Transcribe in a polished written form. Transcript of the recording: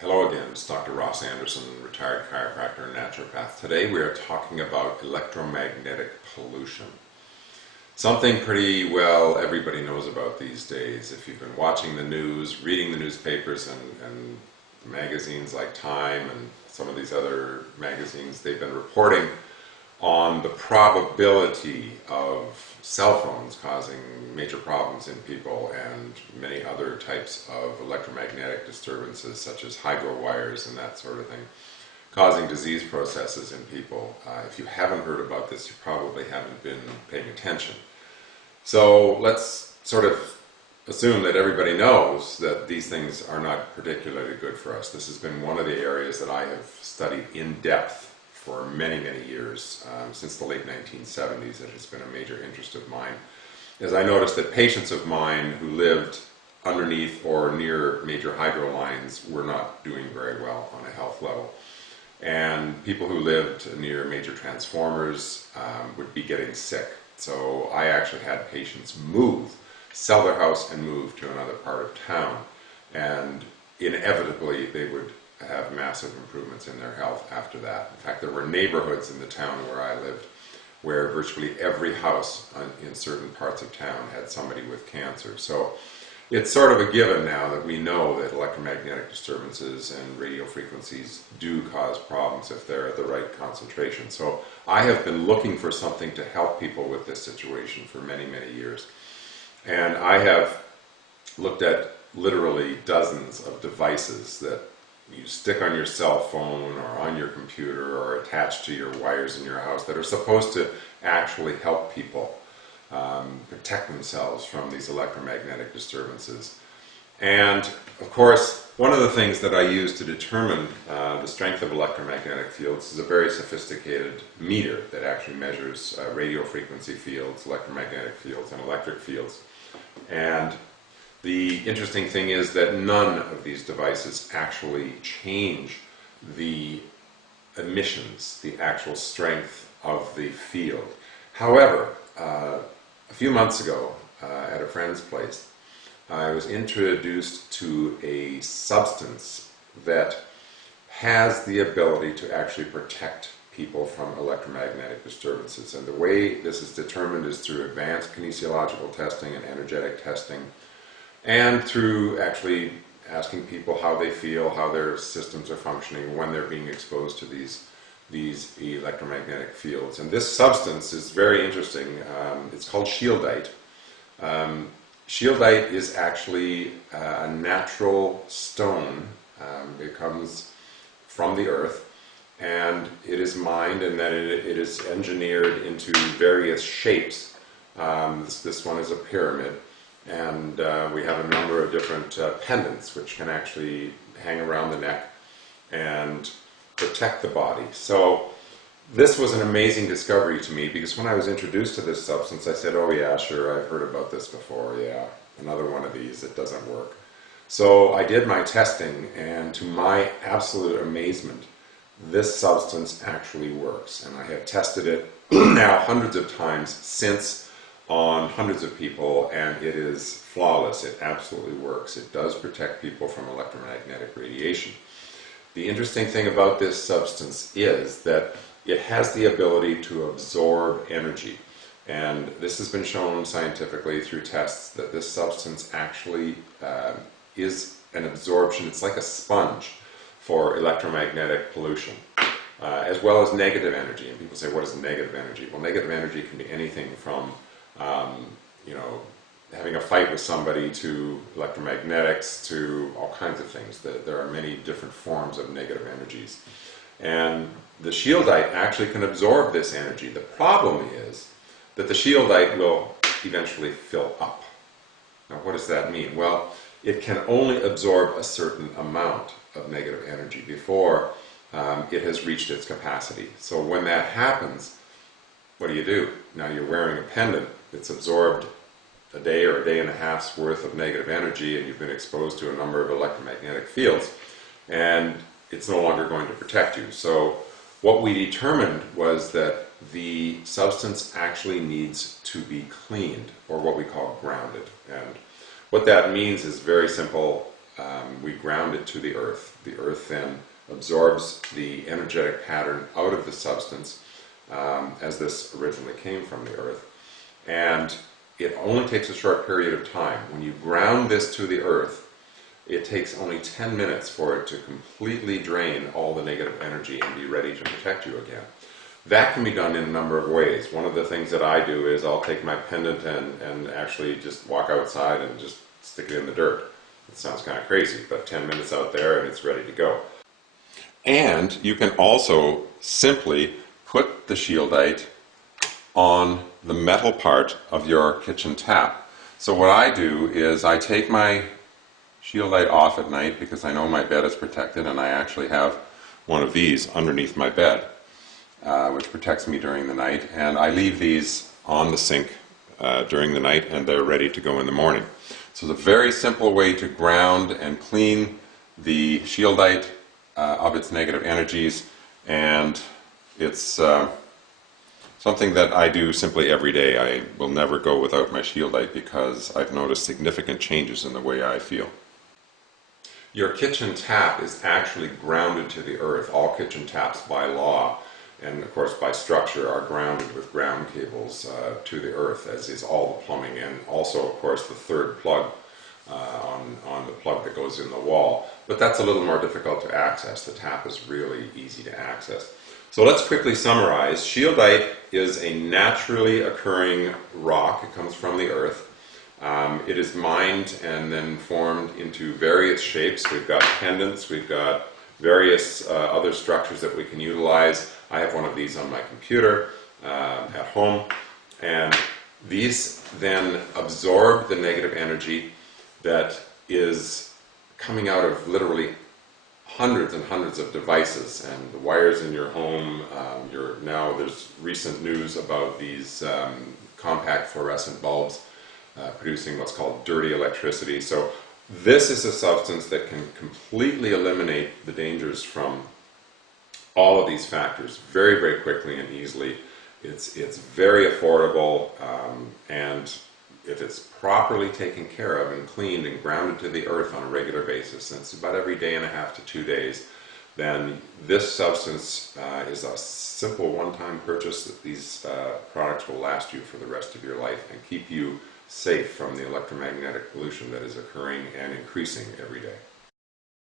Hello again, it's Dr. Ross Anderson, retired chiropractor and naturopath. Today we are talking about electromagnetic pollution. Something pretty well everybody knows about these days. If you've been watching the news, reading the newspapers and magazines like Time and some of these other magazines, they've been reporting on the probability of cell phones causing major problems in people and many other types of electromagnetic disturbances such as hydro wires and that sort of thing, causing disease processes in people. If you haven't heard about this, you probably haven't been paying attention. So let's sort of assume that everybody knows that these things are not particularly good for us. This has been one of the areas that I have studied in depth for many, many years. Since the late 1970s, it has been a major interest of mine, as I noticed that patients of mine who lived underneath or near major hydro lines were not doing very well on a health level. And people who lived near major transformers would be getting sick. So I actually had patients sell their house and move to another part of town. And inevitably they would have massive improvements in their health after that. In fact, there were neighborhoods in the town where I lived where virtually every house in certain parts of town had somebody with cancer. So it's sort of a given now that we know that electromagnetic disturbances and radio frequencies do cause problems if they're at the right concentration. So I have been looking for something to help people with this situation for many, many years. And I have looked at literally dozens of devices that you stick on your cell phone or on your computer or attached to your wires in your house that are supposed to actually help people protect themselves from these electromagnetic disturbances. And of course, one of the things that I use to determine the strength of electromagnetic fields is a very sophisticated meter that actually measures radio frequency fields, electromagnetic fields, and electric fields. And the interesting thing is that none of these devices actually change the emissions, the actual strength of the field. However, a few months ago at a friend's place, I was introduced to a substance that has the ability to actually protect people from electromagnetic disturbances. And the way this is determined is through advanced kinesiological testing and energetic testing, and through actually asking people how they feel, how their systems are functioning when they're being exposed to these electromagnetic fields. And this substance is very interesting. It's called Shieldite. Shieldite is actually a natural stone. It comes from the earth, and it is mined, and then it is engineered into various shapes. This one is a pyramid. And we have a number of different pendants which can actually hang around the neck and protect the body. So this was an amazing discovery to me, because when I was introduced to this substance, I said, oh yeah, sure, I've heard about this before, yeah, another one of these, it doesn't work. So I did my testing, and to my absolute amazement, this substance actually works. And I have tested it now hundreds of times since on hundreds of people, and it is flawless. It absolutely works. It does protect people from electromagnetic radiation. The interesting thing about this substance is that it has the ability to absorb energy, and this has been shown scientifically through tests that this substance actually is an absorption. It's like a sponge for electromagnetic pollution, as well as negative energy. And people say, what is negative energy? Well, negative energy can be anything from having a fight with somebody to electromagnetics to all kinds of things. There are many different forms of negative energies. And the Shieldite actually can absorb this energy. The problem is that the Shieldite will eventually fill up. Now, what does that mean? Well, it can only absorb a certain amount of negative energy before it has reached its capacity. So when that happens, what do? Now you're wearing a pendant that's absorbed a day or a day and a half's worth of negative energy, and you've been exposed to a number of electromagnetic fields, and it's no longer going to protect you. So what we determined was that the substance actually needs to be cleaned, or what we call grounded. And what that means is very simple. we ground it to the earth. The earth then absorbs the energetic pattern out of the substance, as this originally came from the earth. And it only takes a short period of time. When you ground this to the earth, it takes only 10 minutes for it to completely drain all the negative energy and be ready to protect you again. That can be done in a number of ways. One of the things that I do is I'll take my pendant and actually just walk outside and just stick it in the dirt. It sounds kind of crazy, but 10 minutes out there and it's ready to go. And you can also simply put the Shieldite on the metal part of your kitchen tap. So what I do is I take my Shieldite off at night because I know my bed is protected, and I actually have one of these underneath my bed, which protects me during the night, and I leave these on the sink during the night, and they're ready to go in the morning. So it's a very simple way to ground and clean the Shieldite of its negative energies, and it's something that I do simply every day. I will never go without my Shieldite because I've noticed significant changes in the way I feel. Your kitchen tap is actually grounded to the earth. All kitchen taps by law, and of course by structure, are grounded with ground cables to the earth, as is all the plumbing, and also of course the third plug on the plug that goes in the wall. But that's a little more difficult to access. The tap is really easy to access. So let's quickly summarize. Shieldite is a naturally occurring rock. It comes from the earth. It is mined and then formed into various shapes. We've got pendants, we've got various other structures that we can utilize. I have one of these on my computer at home, and these then absorb the negative energy that is coming out of literally hundreds and hundreds of devices and the wires in your home. Now there's recent news about these compact fluorescent bulbs producing what's called dirty electricity. So this is a substance that can completely eliminate the dangers from all of these factors very, very quickly and easily. It's very affordable, and if it's properly taken care of and cleaned and grounded to the earth on a regular basis, and it's about every day and a half to 2 days, then this substance is a simple one-time purchase. That these products will last you for the rest of your life and keep you safe from the electromagnetic pollution that is occurring and increasing every day.